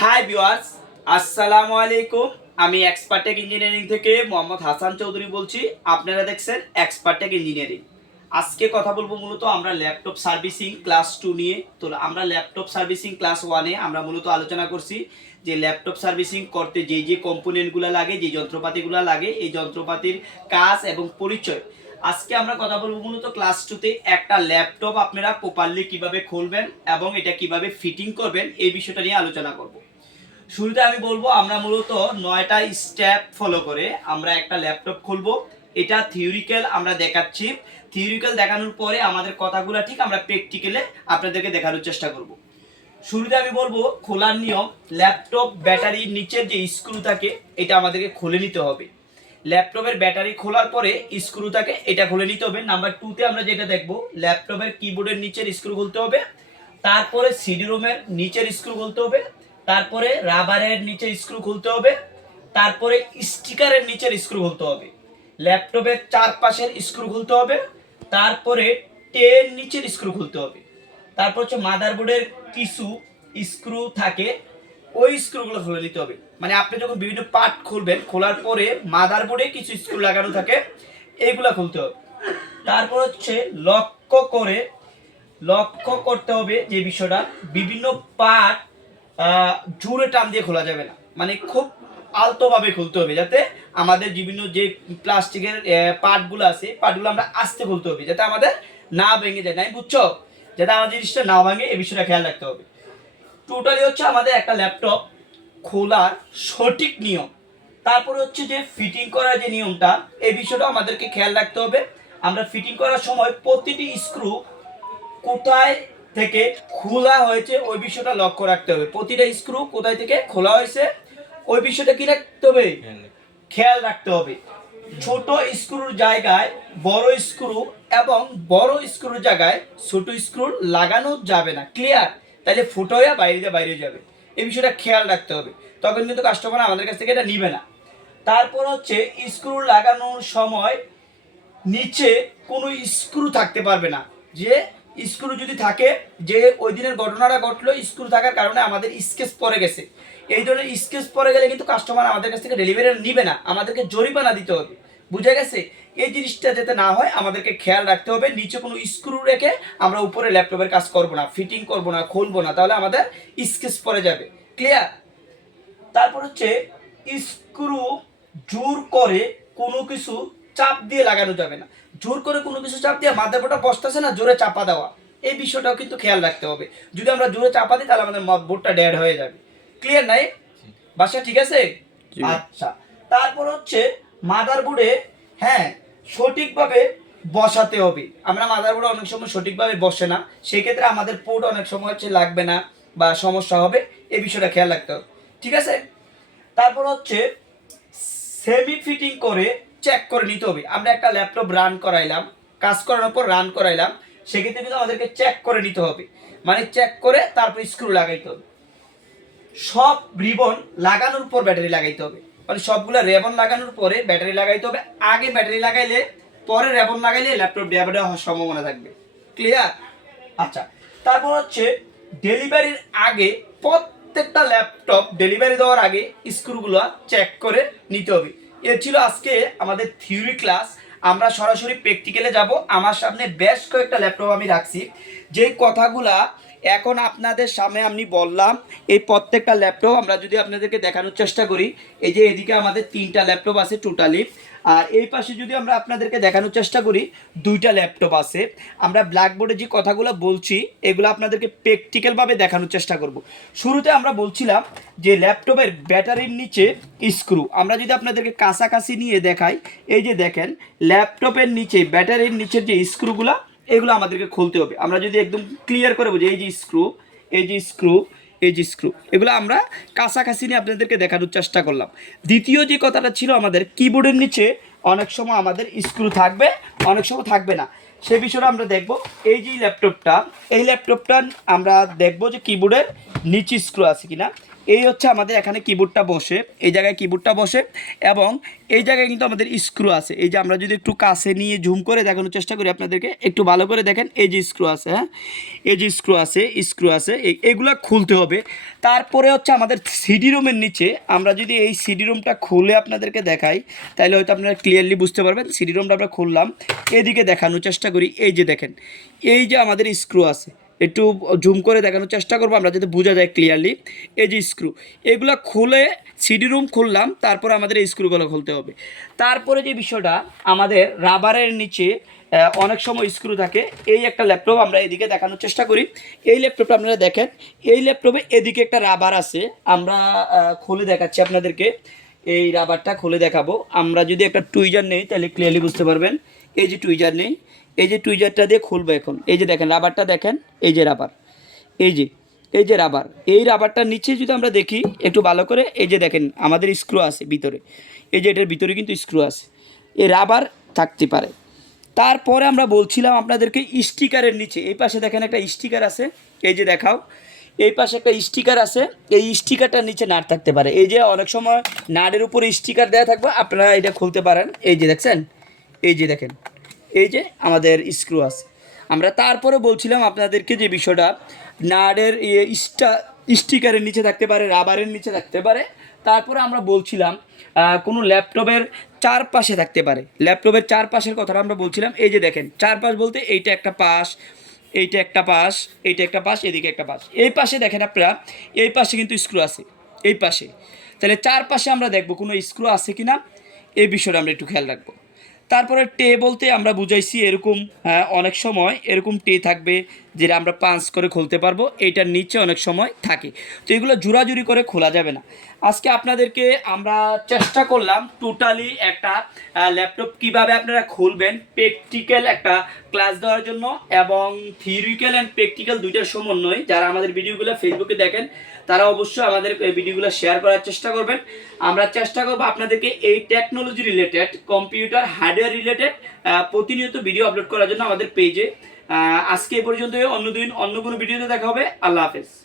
Hi viewers আসসালামু আলাইকুম আমি এক্সপার্টেক ইঞ্জিনিয়ারিং থেকে মোহাম্মদ হাসান চৌধুরী বলছি। আপনারা দেখছেন এক্সপার্টেক ইঞ্জিনিয়ারিং আজকে কথা বলব মূলত আমরা ল্যাপটপ সার্ভিসিং ক্লাস টু নিয়ে। তো আমরা ল্যাপটপ সার্ভিসিং ক্লাস ওয়ানে আমরা মূলত আলোচনা করছি যে ল্যাপটপ সার্ভিসিং করতে যে যে কম্পোনেন্টগুলো লাগে, যে যন্ত্রপাতিগুলো লাগে, এই যন্ত্রপাতির কাজ এবং পরিচয় আজকে আমরা কথা বলব মূলত ক্লাস টুতে একটা ল্যাপটপ আপনারা প্রপারলি কীভাবে খুলবেন এবং এটা কীভাবে ফিটিং করবেন এই বিষয়টা নিয়ে আলোচনা করব। শুরুতে আমি বলব, আমরা মূলত নয়টা স্টেপ ফলো করে আমরা একটা ল্যাপটপ খুলবো। এটা থিওরিক্যাল আমরা দেখাচ্ছি। থিওরিক্যাল দেখানোর পরে আমাদের কথাগুলো ঠিক আমরা প্র্যাকটিক্যালে আপনাদেরকে দেখানোর চেষ্টা করব। শুরুতে আমি বলব, খোলার নিয়ম ল্যাপটপ ব্যাটারির নিচের যে স্ক্রু থাকে, এটা আমাদেরকে খুলে নিতে হবে। ল্যাপটপের ব্যাটারি খোলার পরে স্ক্রু থাকে এটা খুলে নিতে হবে। নাম্বার টুতে আমরা যেটা দেখব, ল্যাপটপের কিবোর্ডের নিচের স্ক্রু খুলতে হবে। তারপরে সিডি রুমের নিচের স্ক্রু খুলতে হবে। তারপরে রাবারের নিচের স্ক্রু খুলতে হবে। তারপরে স্টিকারের নিচের স্ক্রু খুলতে হবে। ল্যাপটপের চারপাশের স্ক্রু খুলতে হবে। তারপরে টের নিচের স্ক্রু খুলতে হবে। তারপর হচ্ছে মাদারবোর্ডের কিছু স্ক্রু থাকে, ওই স্ক্রুগুলো খুলে নিতে হবে। মানে আপনি যখন বিভিন্ন পার্ট খুলবেন, খোলার পরে মাদারবোর্ডে কিছু স্ক্রু লাগানো থাকে, এইগুলা খুলতে হবে। তারপর হচ্ছে লক্ষ্য করে, লক্ষ্য করতে হবে যে বিষয়টা বিভিন্ন পার্ট জুড়ে টান দিয়ে খোলা যাবে না। মানে খুব আলতোভাবে খুলতে হবে যাতে আমাদের বিভিন্ন যে প্লাস্টিকের পার্টগুলো আছে পার্টগুলো আমরা আস্তে খুলতে হবে, যাতে আমাদের না ভেঙে যায়। নাই বুঝছ? যাতে আমাদের জিনিসটা না ভাঙে, এই বিষয়টা খেয়াল রাখতে হবে। টোটালি হচ্ছে আমাদের একটা ল্যাপটপ খোলার সঠিক নিয়ম। তারপরে হচ্ছে যে ফিটিং করার যে নিয়মটা এই বিষয়টা আমাদেরকে খেয়াল রাখতে হবে। আমরা ফিটিং করার সময় প্রতিটি স্ক্রু কোথায় থেকে খোলা হয়েছে ওই বিষয়টা লক্ষ্য রাখতে হবে। প্রতিটা স্ক্রু কোথায় থেকে খোলা হয়েছে ওই বিষয়টা কি রাখতে হবে? খেয়াল রাখতে হবে। ছোট স্ক্রুর জায়গায় বড় স্ক্রু এবং বড় স্ক্রুর জায়গায় ছোট স্ক্রু লাগানো যাবে না। ক্লিয়ার তাহলে ফুটো হয়ে বাইরে বাইরে যাবে। এই বিষয়টা খেয়াল রাখতে হবে। তখন কিন্তু কাস্টমার আমাদের কাছ থেকে এটা নিবে না। তারপর হচ্ছে স্ক্রু লাগানোর সময় নিচে কোনো স্ক্রু থাকতে পারবে না। যে স্ক্রু যদি থাকে, যে ওই দিনের ঘটনাটা ঘটলো স্ক্রু থাকার কারণে আমাদের স্কেচ পরে গেছে। এই ধরনের স্কেচ পরে গেলে কিন্তু কাস্টমার আমাদের কাছ থেকে ডেলিভারি নিবে না। আমাদেরকে জরিমানা দিতে হবে। বুঝে গেছে? এই জিনিসটা যাতে না হয় আমাদেরকে খেয়াল রাখতে হবে। নিচে কোনো স্ক্রু রেখে আমরা উপরে ল্যাপটপের কাজ করব না ফিটিং করব না খুলবো না তাহলে আমাদের স্কেচ পড়ে যাবে। ক্লিয়ার তারপর হচ্ছে স্ক্রু জোর করে কোনো কিছু চাপ দিয়ে লাগানো যাবে না। জোর করে কোনো কিছু চাপ দিয়ে মাদারবোর্ডটা বসতেছে না জোরে চাপা দেওয়া। এই বিষয়টাও কিন্তু খেয়াল রাখতে হবে। যদি আমরা জোরে চাপা দিই তাহলে আমাদের বোর্ডটা ড্যাড হয়ে যাবে। ক্লিয়ার নাই? বাসা ঠিক আছে? আচ্ছা। তারপর হচ্ছে মাদারবোর্ডে হ্যাঁ সঠিকভাবে বসাতে হবে। আমরা মাদারবোর্ডে অনেক সময় সঠিকভাবে বসে না। সেক্ষেত্রে আমাদের পোর্ট অনেক সময় হচ্ছে লাগবে না বা সমস্যা হবে। এই বিষয়টা খেয়াল রাখতে হবে। ঠিক আছে? তারপর হচ্ছে সেমি ফিটিং করে চেক করে নিতে হবে। আমরা একটা ল্যাপটপ রান করাইলাম, কাজ করানোর পর রান করাইলাম। সেক্ষেত্রে কিন্তু আমাদেরকে চেক করে নিতে হবে। মানে চেক করে তারপর স্ক্রু লাগাইতে হবে। সব রিবন লাগানোর পর ব্যাটারি লাগাইতে হবে। মানে সবগুলো রেবন লাগানোর পরে ব্যাটারি লাগাইতে হবে। আগে ব্যাটারি লাগাইলে, পরে রেবন লাগাইলে ল্যাপটপ ড্যামেজ হওয়ার সম্ভাবনা থাকবে। ক্লিয়ার আচ্ছা তারপর হচ্ছে ডেলিভারির আগে প্রত্যেকটা ল্যাপটপ ডেলিভারি দেওয়ার আগে স্ক্রুগুলো চেক করে নিতে হবে। এ ছিল আজকে আমাদের থিওরি ক্লাস আমরা সরাসরি প্র্যাকটিক্যালে যাব। আমার সামনে বেশ কয়েকটা ল্যাপটপ আমি রাখছি। যেই কথাগুলা এখন আপনাদের সামনে আমি বললাম, এই প্রত্যেকটা ল্যাপটপ আমরা যদি আপনাদেরকে দেখানোর চেষ্টা করি, এই যে এদিকে আমাদের তিনটা ল্যাপটপ আছে টোটালি আর এই পাশে যদি আমরা আপনাদেরকে দেখানোর চেষ্টা করি, দুইটা ল্যাপটপ আছে। আমরা ব্ল্যাকবোর্ডে যে কথাগুলো বলছি, এগুলো আপনাদেরকে প্র্যাকটিক্যালভাবে দেখানোর চেষ্টা করব। শুরুতে আমরা বলছিলাম যে ল্যাপটপের ব্যাটারির নিচে স্ক্রু আমরা যদি আপনাদেরকে কাছাকাছি নিয়ে দেখাই, এই যে দেখেন, ল্যাপটপের নিচে, ব্যাটারির নিচের যে স্ক্রুগুলো এগুলো আমাদেরকে খুলতে হবে। আমরা যদি একদম ক্লিয়ার করে বুঝি, এই যে স্ক্রু এই যে স্ক্রু এই যে স্ক্রু এগুলো আমরা কাছাকাছি নিয়ে আপনাদেরকে দেখানোর চেষ্টা করলাম। দ্বিতীয় যে কথাটা ছিল আমাদের কিবোর্ডের নিচে অনেক সময় আমাদের স্ক্রু থাকবে, অনেক সময় থাকবে না। সে বিষয়ে আমরা দেখব। এই যে ল্যাপটপটা, এই ল্যাপটপটা আমরা দেখব যে কিবোর্ডের নিচে স্ক্রু আছে কিনা। এই হচ্ছে আমাদের এখানে কিবোর্ডটা বসে, এই জায়গায় কিবোর্ডটা বসে এবং এই জায়গায় কিন্তু আমাদের স্ক্রু আছে। এই যে আমরা যদি একটু কাছে নিয়ে ঝুম করে দেখানোর চেষ্টা করি আপনাদেরকে, একটু ভালো করে দেখেন, এই যে স্ক্রু আছে হ্যাঁ? এই যে স্ক্রু আছে স্ক্রু আছে এগুলা খুলতে হবে। তারপরে হচ্ছে আমাদের সিডি রুমের নিচে আমরা যদি এই সিডি রুমটা খুলে আপনাদেরকে দেখাই, তাহলে হয়তো আপনারা ক্লিয়ারলি বুঝতে পারবেন। সিডি রুমটা আমরা খুললাম, এদিকে দেখানোর চেষ্টা করি, এই যে দেখেন, এই যে আমাদের স্ক্রু আছে, একটু জুম করে দেখানোর চেষ্টা করব, আমরা যাতে বোঝা যায় ক্লিয়ারলি এই যে স্ক্রু এগুলো খুলে সিডি রুম খুললাম, তারপরে আমাদের এই স্ক্রুগুলো খুলতে হবে। তারপরে যে বিষয়টা, আমাদের রাবারের নিচে অনেক সময় স্ক্রু থাকে, এই একটা ল্যাপটপ আমরা এদিকে দেখানোর চেষ্টা করি। এই ল্যাপটপটা আপনারা দেখেন, এই ল্যাপটপে এদিকে একটা রাবার আছে, আমরা খুলে দেখাচ্ছি আপনাদেরকে, এই রাবারটা খুলে দেখাবো। আমরা যদি একটা টুইজার নেই, তাহলে ক্লিয়ারলি বুঝতে পারবেন, এই যে টুইজার নেই এই যে টুইজারটা দিয়ে খুলবো এখন এই যে দেখেন রাবারটা দেখেন এই যে রাবার এই যে এই যে রাবার এই রাবারটার নিচে যদি আমরা দেখি একটু ভালো করে এই যে দেখেন আমাদের স্ক্রু আছে ভিতরে এই যে এটার ভিতরে কিন্তু স্ক্রু আছে এই রাবার থাকতে পারে তারপরে আমরা বলছিলাম আপনাদেরকে স্টিকারের নিচে এই পাশে দেখেন একটা স্টিকার আছে এই যে দেখাও এই পাশে একটা স্টিকার আছে এই স্টিকারটার নিচে নাট থাকতে পারে এই যে অনেক সময় নাটের উপরে স্টিকার দেওয়া থাকবে আপনারা এটা খুলতে পারেন এই যে দেখছেন এই যে দেখেন এই যে আমাদের স্ক্রু আছে। আমরা তারপরে বলছিলাম আপনাদেরকে যে বিষয়টা নাটের ইয়ে স্টা স্টিকারের নিচে থাকতে পারে, রাবারের নিচে থাকতে পারে। তারপরে আমরা বলছিলাম কোনো ল্যাপটপের চারপাশে থাকতে পারে। ল্যাপটপের চারপাশের কথাটা আমরা বলছিলাম, এই যে দেখেন, চারপাশ বলতে এইটা একটা পাশ, এইটা একটা পাশ, এইটা একটা পাশ, এদিকে একটা পাশ। এই পাশে দেখেন আপনারা, এই পাশে কিন্তু স্ক্রু আছে, এই পাশে। তাহলে চারপাশে আমরা দেখব কোনো স্ক্রু আছে কি না এই বিষয়টা আমরা একটু খেয়াল রাখব। তারপরে টে বলতে আমরা বুঝাইছি এরকম হ্যাঁ, অনেক সময় এরকম টে থাকবে। যেটা আমরা পাঁচ করে খুলতে পারব এইটার নিচে অনেক সময় থাকে। তো এগুলো জোড়াজুড়ি করে খোলা যাবে না। আজকে আপনাদেরকে আমরা চেষ্টা করলাম টোটালি একটা ল্যাপটপ কীভাবে আপনারা খুলবেন, প্র্যাকটিক্যাল একটা ক্লাস দেওয়ার জন্য এবং থিওরিক্যাল অ্যান্ড প্র্যাকটিক্যাল দুইটার সমন্বয় যারা আমাদের ভিডিওগুলো ফেসবুকে দেখেন, তারা অবশ্যই আমাদের ভিডিওগুলো শেয়ার করার চেষ্টা করবেন। আমরা চেষ্টা করব আপনাদেরকে এই technology related computer hardware related প্রতিনিয়ত ভিডিও আপলোড করার জন্য আমাদের পেজে আজকে পর্যন্ত অন্যদিন অন্য কোনো ভিডিওতে দেখা হবে। আল্লাহ হাফেজ।